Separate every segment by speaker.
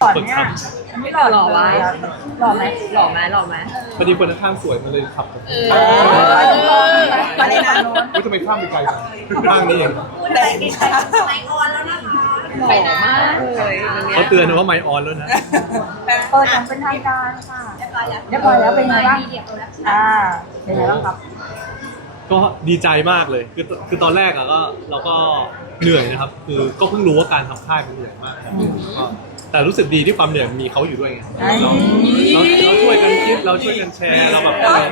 Speaker 1: ก่อนเนี่ยไม่หล่อ
Speaker 2: หล่อไว้
Speaker 1: หล่อไหม
Speaker 2: หล่อไหมหล่อไหม
Speaker 3: พอดีคนข้างๆสวยมันเลยขับผม
Speaker 1: อะไรนะ
Speaker 3: ว่าทำไมข้ามไปไกลจังข้างนี้เอง
Speaker 1: แต่ง
Speaker 2: หล่อมากเลยวันเนี้ย
Speaker 3: เขาเตือนนะว่าไมค์ออนแล้วนะ
Speaker 1: เปิดอย่างเป็นทางการค่ะเรียบร้อยแล้วเป็นไงบ้างเป็นไงบ้างครับ
Speaker 3: ก็ดีใจมากเลยคือตอนแรกอะก็เราก็เหนื่อยนะครับ คือก็เพิ่งรู้ว่าการทำค่ายมันเหนื่อยมากครับก็แต่รู้สึกดีที่ความเหนื่อยมีเขาอยู่ด้วยไงเราช่วยกันคิดเราช่วยกันแชร์เราแบบ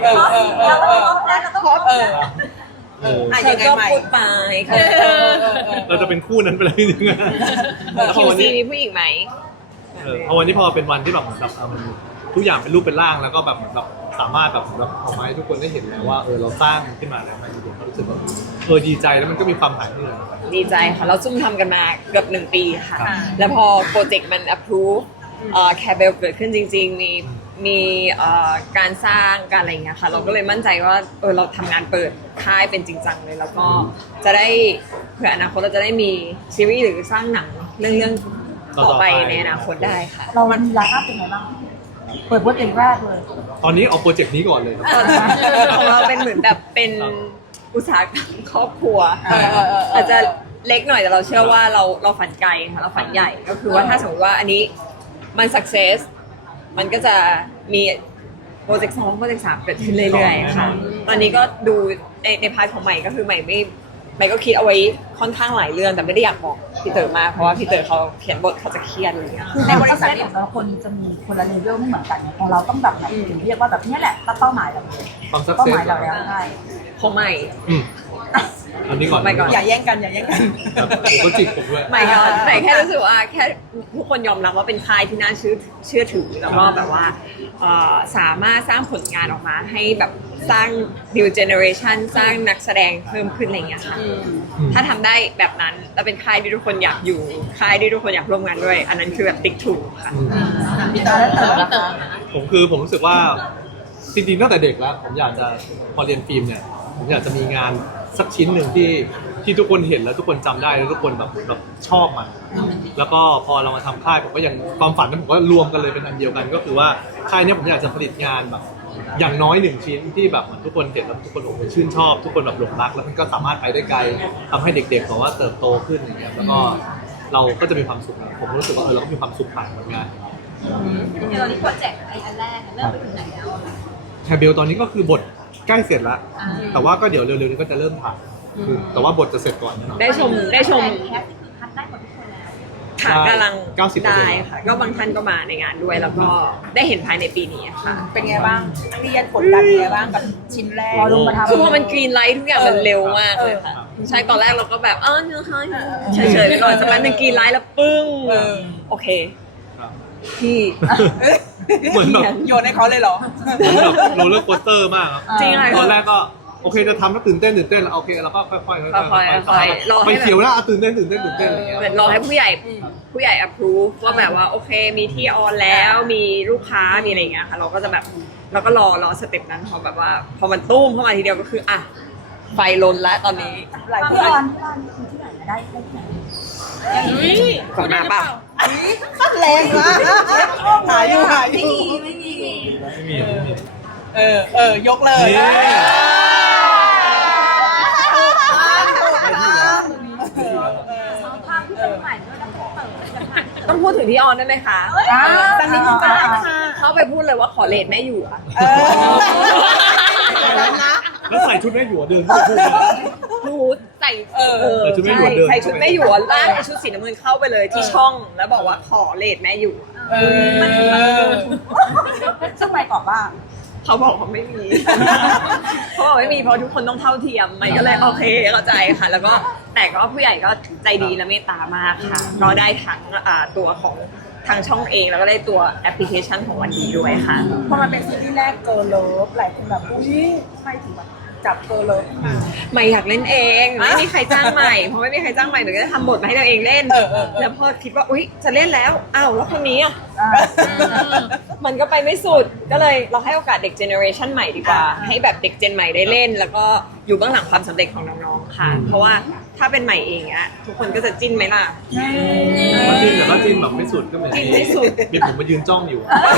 Speaker 2: ยังไงพูดไปค่ะ
Speaker 3: เราจะเป็นคู่นั้นไปเลยจริงๆแล้วพอ
Speaker 2: คิว
Speaker 3: วัน
Speaker 2: ซี
Speaker 3: นี้
Speaker 2: มีผู้หญิงไหม
Speaker 3: พอวันนี้พอเป็นวันที่แบบมันทุกอย่างเป็นรูปเป็นร่างแล้วก็แบบสามารถแบบออกมาให้ทุกคนได้เห็นแล้วว่าเราสร้างขึ้นมาแล้วมันรู้สึกว่าดีใจแล้วมันก็มีความหายเหนื่อย
Speaker 2: ดีใจค่ะ เราซุ่มทำกันมาเกือบ1 ปีค่ะ
Speaker 3: ครับ
Speaker 2: แล้วพอโปรเจกต์มัน approve แคเบลเกิดขึ้นจริงๆ มีการสร้างการอะไรอย่างเงี้ยค่ะ เราก็เลยมั่นใจว่าเราทำงานเปิดค่ายเป็นจริงจังเลย แล้วก็จะได้เผื่ออนาคตเราจะได้มีซีรีส์หรือสร้างหนังเรื่องต่อไปในอนาคตได้ค่ะ
Speaker 1: เรามันรักอัพเป็นไงบ้างเปิดโปรเจกต์แรกเลย
Speaker 3: ตอนนี้เอาโปรเจกต์นี้ก่อนเลยครับ
Speaker 2: ของเราเป็นเหมือนแบบเป็นอุตสาหกรรมครอบครัวอาจจะเล็กหน่อยแต่เราเชื่อว่าเราฝันไกลค่ะเราฝันใหญ่ก็คือว่าถ้าสมมติว่าอันนี้มัน success มันก็จะมีโปรเจกต์2โปรเจกต์3เกิดขึ้นเรื่อยๆค่ะตอนนี้ก็ดูในพาร์ทของใหม่ก็คือใหม่ก็คิดเอาไว้ค่อนข้างหลายเรื่องแต่ไม่ได้อยากบอกพี่เต๋อมากเพราะว่าพี่เต๋อเขาเขียนบทเขาจะเครียดอะไรอย่างเงี้ย
Speaker 1: คือในบริษัทของแต่ละคนจะมีคนละเลเวลไม่เหมือนกันไงของเราต้องแบบไหนถึงเรียกว่าแบบนี้แหละตั้งเป้าหมายเราเลย
Speaker 3: ความ
Speaker 1: เป้าห
Speaker 3: success
Speaker 1: มายเราแล้วใช่
Speaker 2: ของใหม่
Speaker 3: อันนี้ก่อน
Speaker 2: ไปก่อน
Speaker 1: อย่าแย่งกันอย่าแย่งกัน
Speaker 3: ครับผมก็จิกผมด้วย
Speaker 2: ไม่ก็แต่แค่รู้สึกว่าแค่ทุกคนยอมรับว่าเป็นค่ายที่น่าเชื่อถือแล้วก็แบบว่าสามารถสร้างผลงานออกมาให้แบบสร้าง new generation สร้างนักแสดงเพิ่มขึ้นอะไรอย่างเงี้ยค่ะถ้าทำได้แบบนั้นแล้วเป็นค่ายที่ทุกคนอยากอยู่ค่ายที่ทุกคนอยากร่วมงานด้วย อันนั้นคือแบบติ๊กถูกค่ะ
Speaker 1: พี่เต๋อแล้วเต๋อ
Speaker 3: ผมรู้สึกว่าจริงๆตั้งแต่เด็กแล้วผมอยากจะพอเรียนฟิล์มเนี่ยผมอยากจะมีงานสักชิ้นหนึ่งที่ทุกคนเห็นแล้วทุกคนจำได้แล้วทุกคนแบบชอบมันแล้วก็พอเรามาทำค่ายผมก็ยังความฝันนั้นผมก็รวมกันเลยเป็นอันเดียวกันก็คือว่าค่ายเนี้ยผมอยากจะผลิตงานแบบอย่างน้อย1 ชิ้นที่แบบทุกคนเห็นแล้วทุกคนชื่นชอบทุกคนแบบหลงรักแล้วมันก็สามารถไปได้ไกลทำให้เด็กๆแบบว่าเติบโตขึ้นอย่างเงี้ยแล้วก็เราก็จะมีความสุขผมรู้สึกว่าเราก็มีความสุขผ่านผลงาน
Speaker 4: เดี๋ยวนี้โปรเจกต์อันแรกเริ่มไปถึงไหนแล้ว
Speaker 3: แคเบลตอนนี้ก็คือบทใกล้เสร็จแล้วแต่ว่าก็เดี๋ยวเร็วๆนี้ก็จะเริ่มถ่ายแต่ว่าบทจะเสร็จก่อนแน่นอน
Speaker 2: ได้ชม
Speaker 4: แคสที่คือคัดได้หมดทุกคนแล้ว
Speaker 2: ค่ะกำลัง
Speaker 3: 90%
Speaker 2: ได้ค่ะก็บางท่านก็มาในงานด้วยแล้วก็ได้เห็นภายในปีนี้ค่ะ
Speaker 1: เป็นไงบ้างเครียดกดดันยังไงบ้างกับชิ้นแรกพอลงมาทำ
Speaker 2: คือพอมันกรีนไลท์ทุกอย่างมันเร็วมากเลยค่ะใช่ตอนแรกเราก็แบบเนื้อค่ะเฉยๆไปก่อนสักแป๊บนึงกรีนไลท์แล้วปึ้งโอเค
Speaker 3: ครับ
Speaker 2: พี่
Speaker 3: เหมือนแบบ
Speaker 1: โยนให้เขาเลยเหรอ
Speaker 3: โรลเลอร์โคสเตอร์มากครับ
Speaker 2: จริงค่ะ
Speaker 3: ตอนแรกก็โอเคจะทำแล้วตื่นเต้นแล้วโอเคแล้วก็ค่อยๆ
Speaker 2: ค่อยๆรอให้
Speaker 3: ไปเขียวแล้วตื่นเต้นอะไรอย่างเงี้ย
Speaker 2: เหมือนรอให้ผู้ใหญ่ approve ว่าแบบว่าโอเคมีที่ออนแล้วมีลูกค้ามีอะไรอย่างเงี้ยค่ะเราก็จะแบบเราก็รอสเต็ปนั้นพอแบบว่าพอมันตุ้มเข้ามาทีเดียวก็คืออ่ะไฟลนแล้วตอนนี้
Speaker 1: หลายคนที่ที่ไหนได้ที่ไหน
Speaker 2: ก่อนหน้าเปล่า
Speaker 1: แรงมากหายอยู่
Speaker 4: ไม่มี
Speaker 3: ไม่มี
Speaker 1: ยกเลย
Speaker 3: นี่
Speaker 4: ภาพที่เป็นใหม่ด้วยแล้วเป็นเปิด
Speaker 2: ต้องพูดถึงที่ออนได้ไหมคะ
Speaker 1: ตั้งนิดนึงค่ะ
Speaker 2: เข้าไปพูดเลยว่าขอเลทแม่อยู่อะ
Speaker 3: แล้วใส่ชุดแม่หยวเดินเข้าคู่
Speaker 2: หนูใส่
Speaker 3: ใส่ชุดแม่หยวดเดิน
Speaker 2: ใส่ชุดแม่หยวดลากไอ้ชุดสีน้ำเงินเข้าไปเลยที่ช่องแล้วบอกว่าขอเลทแม่อยู่
Speaker 1: ซึ่งไปก่อนว่า
Speaker 2: เขาบอกว่าไม่มี เขาบอกไม่มีเพราะทุกคนต้องเท่าเทียมมันก็เลยโอเคเข้าใจค่ะ แล้วก็แต่ก็ผู้ใหญ่ก็ใจดีและเมตตามากค่ะก็ได้ทั้งตัวของทางช่องเองแล้วก็ได้ตัวแอปพลิเคชันของวันดีด้วยค่ะ
Speaker 1: พอมันเป็นซีรีส์แรกเกิร์ลเลิฟหลายคนแบบอุ้ยทำไมถึงแบบจับเกอร์เลย
Speaker 2: ใหม่อยากเล่นเองไม่มีใครจ้างใหม่เพราะไม่มีใครจ้างใหม่หนูก็จะทำบทมาให้เราเองเล่นแล้วพอคิดว่าอุ๊ยจะเล่นแล้วอ้าวแล้วคนนี้อ่ะมันก็ไปไม่สุดก็เลยเราให้โอกาสเด็กเจเนอเรชันใหม่ดีกว่าให้แบบเด็กเจนใหม่ได้เล่น แล้วก็อยู่เบื้องหลังความสำเร็จของน้องๆค่ะเพราะว่าถ้าเป็นใหม่เองอะทุกคนก็จะจิ้นไหมล่ะ
Speaker 3: ก็จิ้นแต่ก็จิ้นแบบไม่สุดก็เหมือน
Speaker 2: จิ้นไม่สุด
Speaker 3: มีผมมายืนจ้องอยู่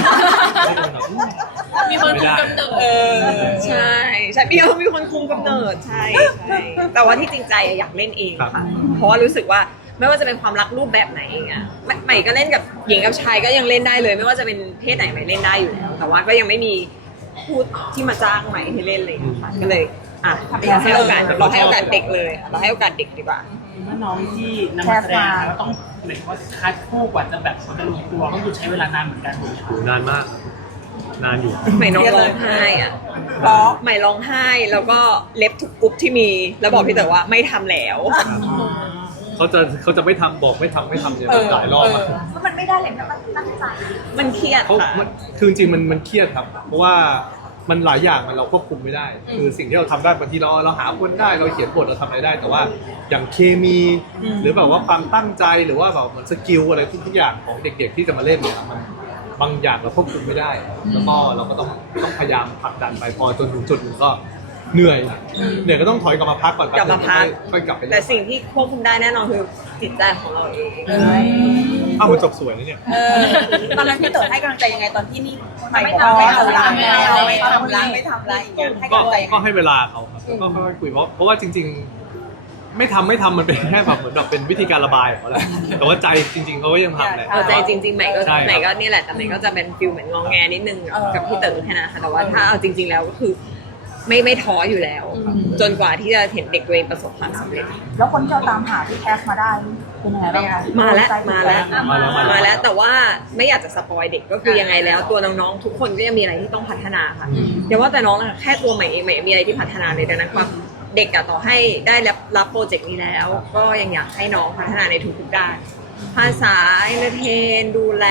Speaker 4: มีคนคุมกำเนิด
Speaker 2: ใช่มีคนคุมกำเนิดใช่แต่ว่าที่จริงใจอะอยากเล่นเองค่ะเพราะว่ารู้สึกว่าไม่ว่าจะเป็นความรักรูปแบบไหนเองอะใหม่ก็เล่นกับหญิงกับชายก็ยังเล่นได้เลย ไม่ว่าจะเป็นเพศไหนใหม่เล่นได้อยู่แล้วแต่ว่าก็ยังไม่มีพูดที่มาจ้างใหม่ให้เล่นเลยค่ะก็เลยเราให้โอกาสเด็กเลยเราให้โอกาสเด็กดีกว่า
Speaker 5: ว่าน้องที่นำมาแสดงก็ต้องเหมือนว่าคัดคู่กว่าจะแบบเขาจะลงตัวก็คือใช้เวลานานเหมือนกัน
Speaker 3: โหนานมากนานอยู่
Speaker 2: ใหม่น้องร้องไห้อะใหม่ร้องไห้แล้วก็เล็บทุกกรุ๊ปที่มีแล้วบอกพี่เต๋อว่าไม่ทำแล้ว
Speaker 3: เขาจะไม่ทำบอกไม่ทำเนี่ยหลายรอบอะ
Speaker 4: เพราะมันไม่ได้เลยนะมันตั้งใจ
Speaker 2: มันเครียด
Speaker 3: เขา
Speaker 2: ค่ะ
Speaker 3: คือจริงๆมันเครียดครับ เพราะว่ามันหลายอย่างเราควบคุมไม่ได้ คือสิ่งที่เราทำได้บางทีเราหาคนได้เราเขียนบทเราทำอะไรได้ แต่ว่าอย่างเคมีหรือแบบว่าความตั้งใจหรือว่าแบบเหมือนสกิลอะไรทุกอย่างของเด็กๆที่จะมาเล่นเนี่ยมันบางอย่างเราควบคุมไม่ได้ แล้วก็เราก็ต้องพยายามผลักดันไปพอจนถึงจุดหนึ่งก็เหนื่อยก็ต้องถอยกลับมาพักก่อน
Speaker 2: กลับมาพัก
Speaker 3: ค่อยกลับไป
Speaker 2: แต่สิ่งที่ควบคุมได้แน่นอนคือจิตใจของเราเอง
Speaker 3: อ้าวมันจบสวยนะเนี่ย
Speaker 1: ตอนนั้นพี่เต๋อให้กำลังใจยังไงตอนที่นี่ใหม่บอกไม่ทำร้ายไม่ทำร้ายอย่างเงี้ยให้
Speaker 3: ก็
Speaker 1: กำลังใจ
Speaker 3: ก็ให้เวลาเขาครับก็ค่อยๆคุยเพราะว่าจริง ๆ ไม่ทำมันเป็นแค่แบบเหมือนแบบเป็นวิธีการระบายของเขาแหละแต่ว่าใจจริง ๆเขาก็ยังทำแหละ
Speaker 2: เอาใจจริงๆใหม่ก็
Speaker 3: ใช่ครับ
Speaker 2: ใหม่ก็นี่แหละแต่ใหม่ก็จะเป็นฟิลเหมือนงองแงนิดนึงกับพี่เต๋อแค่นั้นค่ะแต่ว่าถ้าเอาจริง ๆแล้วก็คือไม่ท้ออยู่แล้ว จนกว่าที่จะเห็นเด็กตัวเองประสบความสำเร็จ
Speaker 1: แล้วคนที่เราตามหาที่แคสมาได้เป็นยังไงบ้างคะ
Speaker 2: มาแล้วแต่ว่าไม่อยากจะสปอยเด็กก็คือยังไงแล้วตัวน้องๆทุกคนก็ยังมีอะไรที่ต้องพัฒนาค่ะอย่าว่าแต่น้องอะแค่ตัวใหม่เองใหม่มีอะไรที่พัฒนาเลยดังนั้นความเด็กอะต่อให้ได้รับโปรเจกต์นี้แล้ว ก็ยังอยากให้น้องพัฒนาในทุกๆด้านภาษาเอนเตอร์เทนดูแล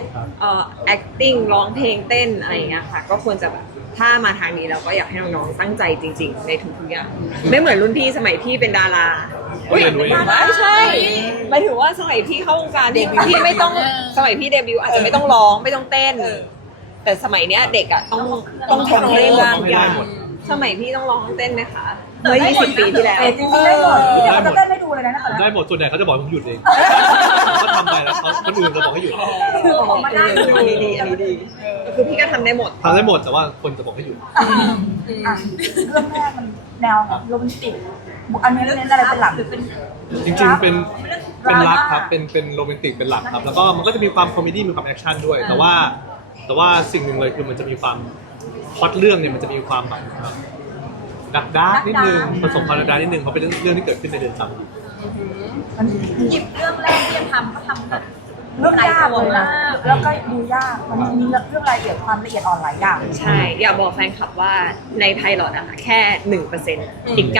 Speaker 2: acting ร้องเพลงเต้นอะไรอย่างเงี้ยค่ะก็ควรจะแบบถ้ามาทางนี้เราก็อยากให้น้องๆตั้งใจจริง ๆ ในทุกๆอย่างไม่เหมือนรุ่นพี่สมัยพี่เป็นดาราอุ้ยไม่ใช่หมายถึงว่าสมัยพี่เข้าวงการพี่ไม่ต้องสมัยพี่เดบิวต์อาจจะไม่ต้องร้องไม่ต้องเต้น แต่สมัยเนี้ยเด็กอ่ะต้องทำให้หมดทุกอย่างสมัยพี่ต้องร้องต้องเต้นไหมคะเมื่อ20 ปีที่แล้ว
Speaker 1: จริงๆได้หมดพี่เต๋อจะเต้นให้ดูเลยนะตอนนั้น
Speaker 3: ได้หมดส่วนใหญ่เขาจะบอกให้ผมหยุดเองก็ทำไปแล้วเขาคนอื่นจะบอกให้หยุด
Speaker 2: อันนี้ดีคือพี่ก็ทำได้หมด
Speaker 3: ทำได้หมดแต่ว่าคนจะบอกให้หยุด
Speaker 1: เรื่องแรกมันแนวโรแมนติกอันนี้เน้นอะไรเป็นหลัก
Speaker 3: จริงๆเป็นรักครับเป็นโรแมนติกเป็นหลักครับ แล้วก็มันก็จะมีความคอมเมดี้มีความแอคชั่นด้วย แต่ว่าสิ่งหนึ่งเลยคือมันจะมีความพล็อตเรื่องเนี่ยมันจะมีความแบบดาร์กนิดนึงผสมความดาร์กนิดนึงเพราะเป็นเรื่องที่เกิดขึ้นในเดือนจำ
Speaker 4: หยิบเรื่องแรกที่จะทำก็ทำแบบ
Speaker 1: เรื่องยากเลยนะแล้วก็ดูยากมันมีเรื่องรายละเอียดความละเอียดอ่อนหลายอย่าง
Speaker 2: ใช่อยากบอกแฟนคลับว่าในไพลอตอะค่ะแค่ 1% อีก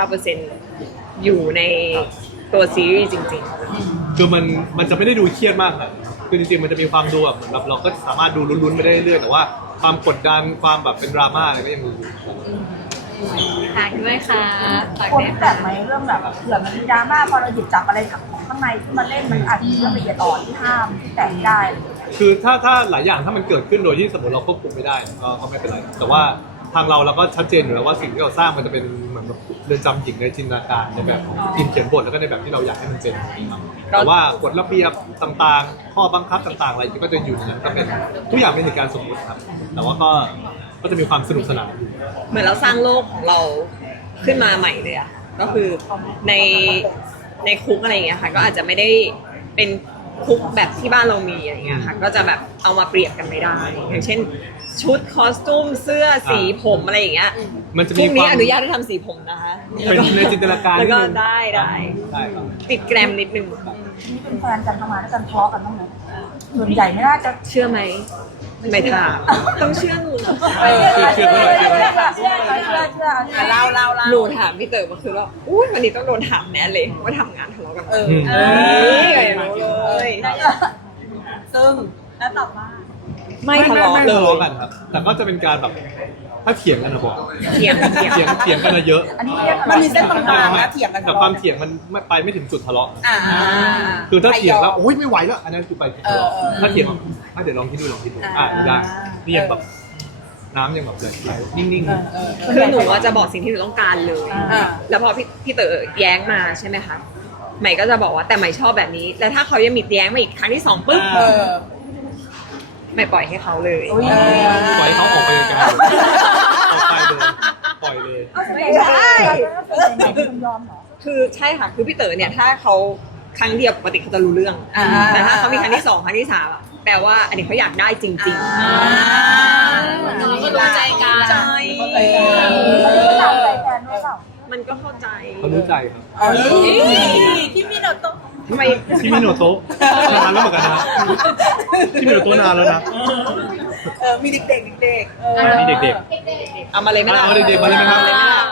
Speaker 2: 99% อยู่ในตัวซีรีส์จริงๆ
Speaker 3: คือมันจะไม่ได้ดูเครียดมากนะคือจริงๆมันจะมีความดูแบบเหมือนแบบเราก็สามารถดูลุ้นๆไปได้เรื่อยๆแต่ว่าความกดดันความแบบเป็นดราม่าอะไรก็ยังมีอยู่
Speaker 2: ฝากด้วยค่ะฝาก
Speaker 1: คน
Speaker 2: ด้วย
Speaker 1: แบ
Speaker 2: ค่ะ
Speaker 1: บไหมเรื่องแบบเผื่อมันมีดราม่าพอเราหยิบจับอะไรข้างในที่มันเล่นมันอาจจะมีเรื่องละเอียดอ่อนที่ห้ามที่แตะไม่ได้
Speaker 3: คือถ้าหลายอย่างถ้ามันเกิดขึ้นโดยที่สมมติเราควบคุมไม่ได้ก็ไม่เป็นไรแต่ว่าทางเราก็ชัดเจนอยู่แล้วว่าสิ่งที่เราสร้างมันจะเป็นเหมือนแบบเรือนจำหญิงในจินตนาการในแบบของทีมเขียนบทแล้วก็ในแบบที่เราอยากให้มันเป็นครับแต่ว่ากฎระเบียบต่างๆ ข้อบังคับต่างๆอะไรก็จะอยู่ในนั้นก็เป็นทุกอย่างเป็นเหตุการณ์สมมติครับแต่ว่าก็จะมีความสนุกสนานอยู่
Speaker 2: เหมือนเราสร้างโลกของเราขึ้นมาใหม่เลยอะก็คือในคุกอะไรอย่างเงี้ยค่ะก็อาจจะไม่ได้เป็นคุกแบบที่บ้านเรามีอะไรอย่างเงี้ยค่ะก็จะแบบเอามาเปรียบกันไม่ได้ อย่างเช่นชุดคอสตูมเสื้อสีผมอะไรอย่างเงี้ย
Speaker 3: มันจะ
Speaker 2: พ
Speaker 3: มี
Speaker 2: รุ่ง
Speaker 3: ค
Speaker 2: นี้
Speaker 3: วาม
Speaker 2: อนุญาตให้ทำสีผมนะคะ
Speaker 3: เป็นในจินตนาการ
Speaker 2: แล้วก็
Speaker 3: นิดนึง
Speaker 2: ได้
Speaker 3: ได้ครับ
Speaker 2: ติดแกรมนิดนึง
Speaker 1: นี่เป็นแฟนกันทำงานด้วยกันทะเลาะกันบ้างไหมส่วนใหญ่ไม่น่าจะ
Speaker 2: เชื่อไหมไม่ถามต้องเชื่อหนูเหรอ
Speaker 3: เชื่อ
Speaker 1: เล่า
Speaker 2: หนูถามพี่เต๋อมาคือว่าอุ้ยวันนี้ต้องโดนถามแน่เลยว่าทำงานทะเลาะกัน
Speaker 3: อืม
Speaker 2: รู้เลย
Speaker 1: ซึ่ง
Speaker 4: แล้วตอบว่า
Speaker 2: ไม่ทะเลาะ
Speaker 3: ไม่
Speaker 2: เล
Speaker 3: ทะเลาะ
Speaker 2: ย
Speaker 3: กันครับ แต่ก็จะเป็นการแบบถ้าเถียงกันนะบอก
Speaker 2: เถียง
Speaker 3: เถียงกันนะเยอะ
Speaker 1: อันนี้เรียกอะไร
Speaker 6: มันมีเส้นบางๆนะเถียงกัน
Speaker 3: แต่ความเถียงมันไม่ไปไม่ถึงจุดทะเลาะ
Speaker 6: อ่า
Speaker 3: คือถ้าเถียงแล้วโอ้ยไม่ไหวแล้วอันนั้นคือไปทะเลาะ
Speaker 6: เออ
Speaker 3: ถ้าเถียงเดี๋ยวลองคิดดูได้นี่ยังแบบน้ำยังแบบไหลนิ่งๆ
Speaker 2: คือหนูว่าจะบอกสิ่งที่หนูต้องการเลย
Speaker 6: อ่า
Speaker 2: แล้วพอพี่เต๋อแย้งมาใช่ไหมคะใหม่ก็จะบอกว่าแต่ใหม่ชอบแบบนี้ แล้วถ้าเขายังมีแย้งมาอีกครั้งที่สองปุ๊บ
Speaker 6: เออ
Speaker 2: ใหม่ปล่อยให้เขาเลย
Speaker 3: ปล่อยให้เขาออกไปไกลๆออกไปเลยปล่อยเลย
Speaker 1: ไม่ใช่คุณยอมเหรอ
Speaker 2: คือใช่ค่ะคือพี่เต๋อเนี่ยถ้าเขาครั้งเดียวปกติเขาจะรู้เรื่อง
Speaker 6: อ่า
Speaker 2: แต่ถ้าเขามีครั้งที่สองครั้งที่สามอะแปลว่าอันนี้เขาอยากได้จริง
Speaker 4: เราก็รู้ใจกัน
Speaker 2: ๆใจ
Speaker 1: เขาตามใจแฟนด้วยเปล่า
Speaker 2: มันก็เข้าใจ
Speaker 3: เขารู้ใจครับ
Speaker 4: ที่มีโนโตะ
Speaker 2: ทำไม
Speaker 3: ที่มิโนโตะนานแล้วเหมือนกันนะที่มิโนโตะนานแล้วนะ
Speaker 6: มีเด็กๆเด็ก
Speaker 3: มีเด็ก
Speaker 2: เอามาเลยไหมล่ะ
Speaker 3: เอาเด็กๆมาเลยไหมครับ
Speaker 2: อเลยไหมล่ะ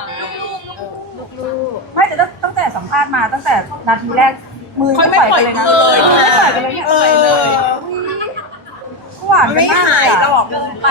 Speaker 1: ไม่แต่ตั้งแต่สัมภาษณ์มาตั้งแต่นาทีแรกมือไม่ปล่อยกันเลยนะไม่ปล่อยกันเลยเนี่ย
Speaker 6: เออ
Speaker 1: หวานกันมากเลย
Speaker 6: เรา
Speaker 1: อ่ะ
Speaker 6: ออกมือไป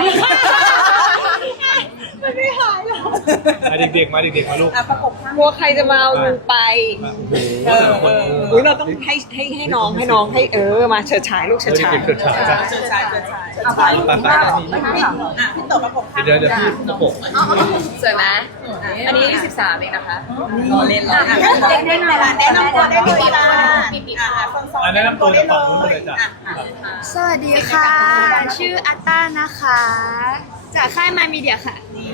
Speaker 3: มาเด็กๆมาลูก
Speaker 6: ประกบข้าง
Speaker 2: กลัวใครจะมาเอาลูกไป
Speaker 3: โอ้โหแต่ละคน
Speaker 2: อุ้ยเราต้องให้น้องให้มาเฉิดฉายลูกเฉิดฉาย
Speaker 3: เด็กๆเฉิดฉายจ้ะ
Speaker 6: เชิญชาย
Speaker 1: เอาไปไม่ถาม
Speaker 6: พี่เต๋อประกบข้าง
Speaker 3: เดี๋ยวพี่ประกบ
Speaker 2: สวยไหมอันนี้13เองนะคะรอเล่น
Speaker 6: แนะนำตัวได้เลยจ้าซ้อน
Speaker 3: แนะนำตัวจากฝั่งนู้นเลยจ้ะ
Speaker 7: สวัสดีค่ะ ชื่ออัตตานะคะ จากค่าย My Media ค่ะ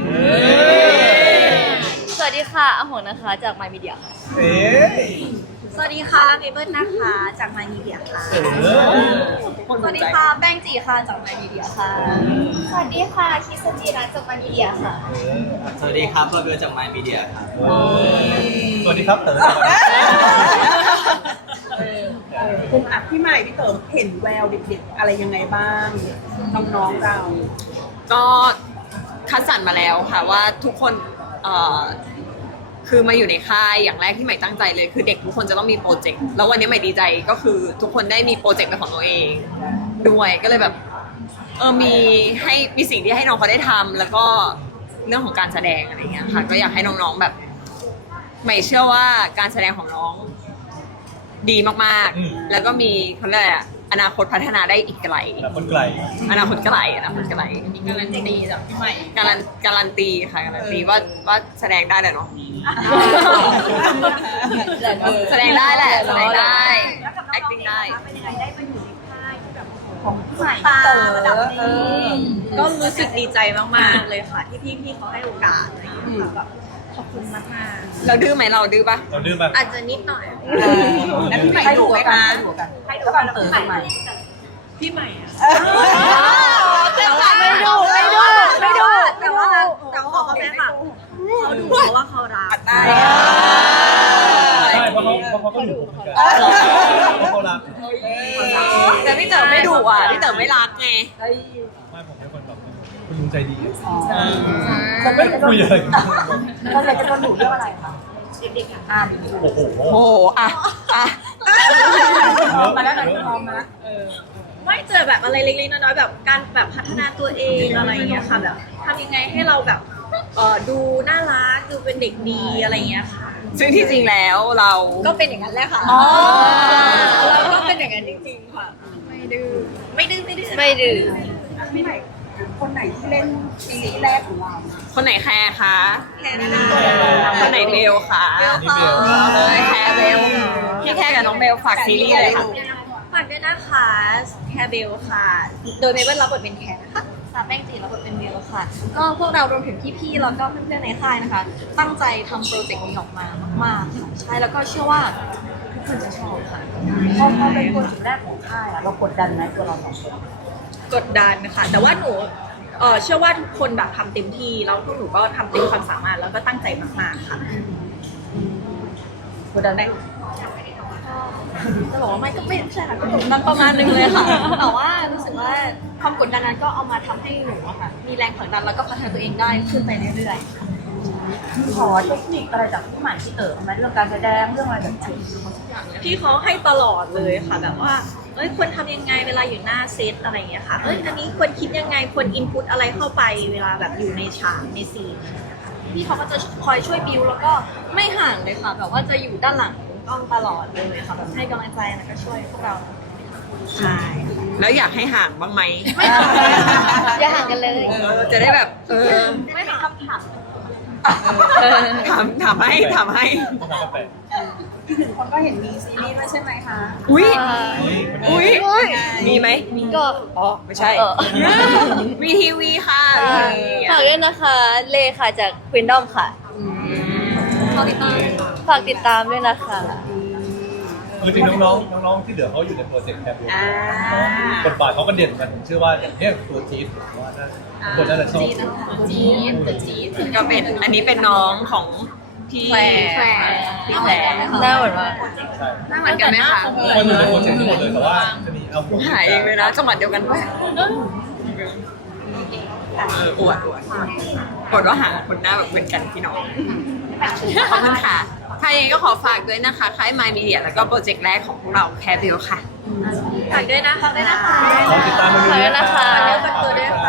Speaker 7: สวัสดีค่ะอาหงนะคะ จาก My Media ค่ะ
Speaker 4: สวัสดีค่ะเมเบิลนะคะจากไมมีเดียค่ะ
Speaker 7: สวัสดีค่ะแป้งจีค่ะ จาก My Media ค่ะ สวัสดีค่ะคิสจีรัตจาก My Media ค่ะ
Speaker 8: สวัสดีครับโรเบิร์ตจาก My Media ครับ
Speaker 3: สวัสดีครับเต๋อ
Speaker 6: คุณอัดพี่ใหม่พี่เต๋อเห็นแววเด็กๆอะไรยังไงบ้างน้องๆเรา
Speaker 2: ก็คัดสรรมาแล้วค่ะว่าทุกคนคือมาอยู่ในค่ายอย่างแรกที่ใหม่ตั้งใจเลยคือเด็กทุกคนจะต้องมีโปรเจกต์แล้ววันนี้ใหม่ดีใจก็คือทุกคนได้มีโปรเจกต์เป็นของตัวเองด้วยก็เลยแบบมีสิ่งที่ให้น้องเขาได้ทำแล้วก็เรื่องของการแสดงอะไรเงี้ยค่ะก็อยากให้น้องๆแบบใหม่เชื่อว่าการแสดงของน้องดีมากๆแล้วก็มีเขาเรียกอะไรอะอนาคตพัฒนาได้อีกไกล
Speaker 3: แล้วคนไกล
Speaker 2: อนาคตไกลการันตีจากพี่ใหม่การันตีค่ะการันตีว่าแสดงได้แหละเนาะแสดงได้แหละแสดงได้ acting ได้
Speaker 4: เป็นยังไงได้มาอยู่ในค่ายที่แบบ
Speaker 1: ของพี่ใหม่
Speaker 4: ตา
Speaker 1: เต๋อ
Speaker 4: ระดับนี้ก็รู้สึกดีใจมากๆเลยค่ะ ที่พี่ๆเขาให้โอกาสอะไรอย่างเงี้ยค่ะแบบขอบคุณมากๆ
Speaker 2: เราดื้อไหมเราดื้อปะ
Speaker 3: เราดื้อป่ะ
Speaker 4: อาจจะนิดหน่อย
Speaker 6: แล้วพี่ใหม่
Speaker 1: ให้
Speaker 6: ดุ
Speaker 1: ดู
Speaker 6: ไหม
Speaker 1: กัน
Speaker 6: คะ
Speaker 1: ให้ดูกันให้ดูกันเต๋อใหม่
Speaker 4: พี่ใหม่อะ
Speaker 6: แต่ว่าไม่ดุ
Speaker 4: แต่ว่าขอแม่ค่ะเขาดูเพราะว่าเขารัก
Speaker 6: ได้
Speaker 3: ใช่เพราะเขาก็อยู่เหมือนกันเขารัก
Speaker 2: แต่พี่เต๋อไม่ดุอ่ะพี่เต๋อไม่รักไง
Speaker 3: ไม่ผมเป็นคนแบบคุณลุงใจดี
Speaker 1: คนเด็กจะโด
Speaker 3: คุ
Speaker 1: น
Speaker 3: ยเลย
Speaker 1: คนเด็กจะโดนดุเรื่องอะไรคะเด็กๆอ่าน
Speaker 3: โอ้โห
Speaker 2: โอ้โหอ่ะ
Speaker 1: พร้อมมาแล้วไหนพร้อมมา
Speaker 4: ไม่เจอแบบอะไรเล็กๆน้อยๆแบบการแบบพัฒนาตัวเองอะไรอย่างเงี้ยค่ะแบบทำยังไงให้เราแบบดูน่ารักดูเป็นเด็กดีอะไรอย่างเงี้ยค่ะ
Speaker 2: ซึ่งที่จริงแล้วเรา
Speaker 4: ก็เป็นอย่างนั้นแหละค่ะเราก็เป็นอย่างนั้นจริงๆค่ะ ไม่ดื้อ
Speaker 7: ไม่ดื้อ
Speaker 6: พี่ใหม่คนไหนที่เล่นซีรีส์แรกของเรา
Speaker 2: คนไหนแคร์คะ
Speaker 4: แค่นั้น
Speaker 2: คนไหนเบลคะ
Speaker 3: นี่เบล
Speaker 2: เอาเลยแคร์เบลพี่แคร์กับน้องเบลฝากซีรีส์เลยค่ะ
Speaker 4: ฝากด้วยนะคะแคร์เบลค่ะ โดยเมเบิลรับบทเป็นแคร์นะคะ
Speaker 7: ค่ะแป้งจีรับบทเป็นเบลค่ะ ก็พวกเรารวมถึงพี่ๆแล้วก็เพื่อนๆในค่ายนะคะ ตั้งใจทำโปรเจกต์นี้ออกมามากๆค่ะใช่แล้วก็เชื่อว่าทุกคนจะชอบค่ะ
Speaker 1: พอเป็นคนจุดแรกของค่ายเรากดดันไหมตัวเราสองคน
Speaker 4: กดดันค่ะแต่ว่าหนูเชื่อว่าทุกคนแบบทำเต็มที่แล้วพวกหนูก็ทำเต็มความสามารถแล้วก็ตั้งใจมากๆค่ะ
Speaker 1: กดดันไหม
Speaker 7: จะบอกว่าไม่ก็ไม่ใช่ค่ะก็กดดันประมาณนึงเลยค่ะ แต่ว่ารู้สึกว่าความกดดันนั้นก็เอามาทำให้หนูอะค่ะ มีแรงผลักดันแล้วก็พัฒนาตัวเองได้ขึ้นไปเรื่อยๆ
Speaker 1: ขอเทคนิคอะไรจากพี่ใหม่พี่เต๋อไหมเรื่องการแสดงเรื่องอะไรแบบนี้
Speaker 4: พี่เขาให้ตลอดเลยค่ะแบบว่าเอ้ยควรทำยังไงเวลาอยู่หน้าเซตอะไรอย่างเงี้ยค่ะเอ้ยอันนี้ควรคิดยังไงควรอินพุตอะไรเข้าไปเวลาแบบอยู่ในฉากในซีน
Speaker 7: พี่เขาก็จะคอยช่วยบิวแล้วก็ไม่ห่างเลยค่ะแบบว่าจะอยู่ด้านหลังกล้องตลอดเลยค่ะแบบให้กำลังใจแล้วก็ช่วยพวกเรา
Speaker 2: ใช่แล้วอยากให้ห่างบ้างไหม
Speaker 7: อย่าห่างกันเลย
Speaker 2: จะได้แบบ
Speaker 7: ไม่มีคำถาม
Speaker 2: ถามให้
Speaker 6: อีกหนึ่งคนก็เห็นมีซีรีส์ด้วยใช่ไหมคะ
Speaker 2: อุ้ยมีไหม
Speaker 7: ก็
Speaker 2: อ๋อไม่ใช่ วีทีวีค่ะ
Speaker 7: ฝากด้วยนะคะเลค่ะจาก Queendom ค่ะฝากติดตามด้วยนะคะ
Speaker 3: คือจริงน้องๆที่เหลือเขาอยู่ในโปรเจกต์แคปอยู่บทบาทเขาก็เด่นกันผมเชื่อว่าอย่างนี้ตัวจี๊ดผมว่าคนน่าจะชอบ
Speaker 2: ก็เป็นอันนี้เป็นน้องของพี่แพรพี่แพร
Speaker 7: หน้าเหมือนว่า
Speaker 3: ใช่
Speaker 2: หน้าเหมือนกันไหมคะ
Speaker 3: มันอยู่ในโปรเจกต์ทั้งหมดเลยแต่ว่าจะมีเอาหัว
Speaker 2: หายเองเลยนะจังหวัดเดียวกันด้วยอวดว่าหาคนหน้าแบบเหมือนกันพี่น้องขอบคุณค่ะใครยังก็ขอฝากด้วยนะคะค่าย My Media แล้วก็โปรเจกต์แรกของพวกเราแคร์บิลค่ะ
Speaker 4: ฝากด้วยนะคะ
Speaker 3: ขอติดตามมาดู
Speaker 7: ฝากด้วยนะคะ
Speaker 3: ฝากด้วย